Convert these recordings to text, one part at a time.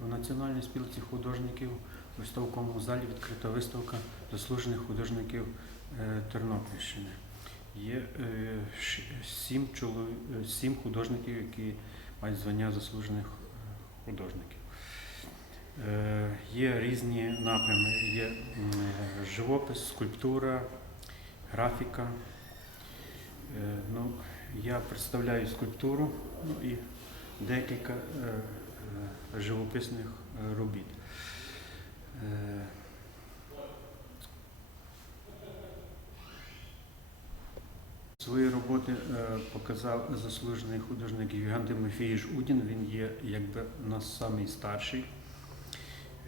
В Національній спілці художників у виставковому залі відкрита виставка заслужених художників е, Тернопільщини. Є е, сім, е, сім художників, які мають звання заслужених художників. Є різні напрями. Є живопис, скульптура, графіка. Ну, я представляю скульптуру ну, і декілька живописних е, робіт. Е, Свої роботи е, показав заслужений художник Євген Тимофійович Удін. Він є якби нас самий старший.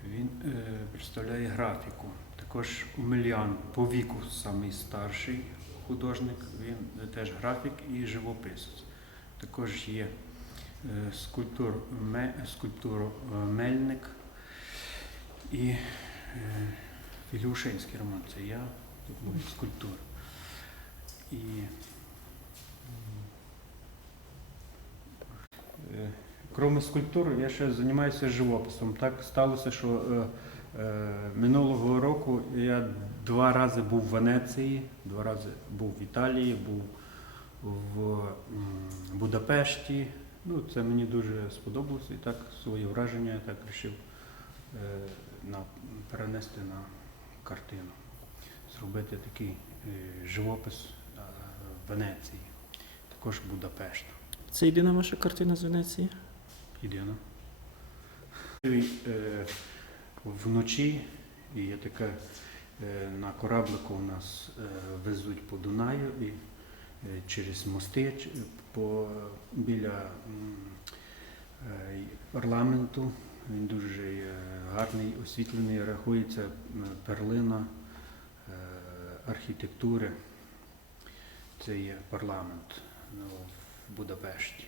Він е, представляє графіку. Також Умельян по віку самий старший художник. Він е, теж графік і живописець. Також є е, скульптур, Ме- скульптуру е, Мельник і е, Ілюшинський роман. Це я, тут буде скульптура. І Е, Крім скульптури, я ще займаюся живописом. Так сталося, що е, е, минулого року я два рази був в Венеції, два рази був в Італії, був в Будапешті. Ну, це мені дуже сподобалося і так свої враження я так вирішив е, на, перенести на картину, зробити такий е, живопис е, Венеції, також Будапешта. Це єдина ваша картина з Венеції? Єдина. Е, Вночі є таке е, на кораблику у нас е, везуть по Дунаю і через мости по, біля е, парламенту. Він дуже е, гарний, освітлений, рахується перлина е, архітектури. Це є парламент ну, в Будапешті.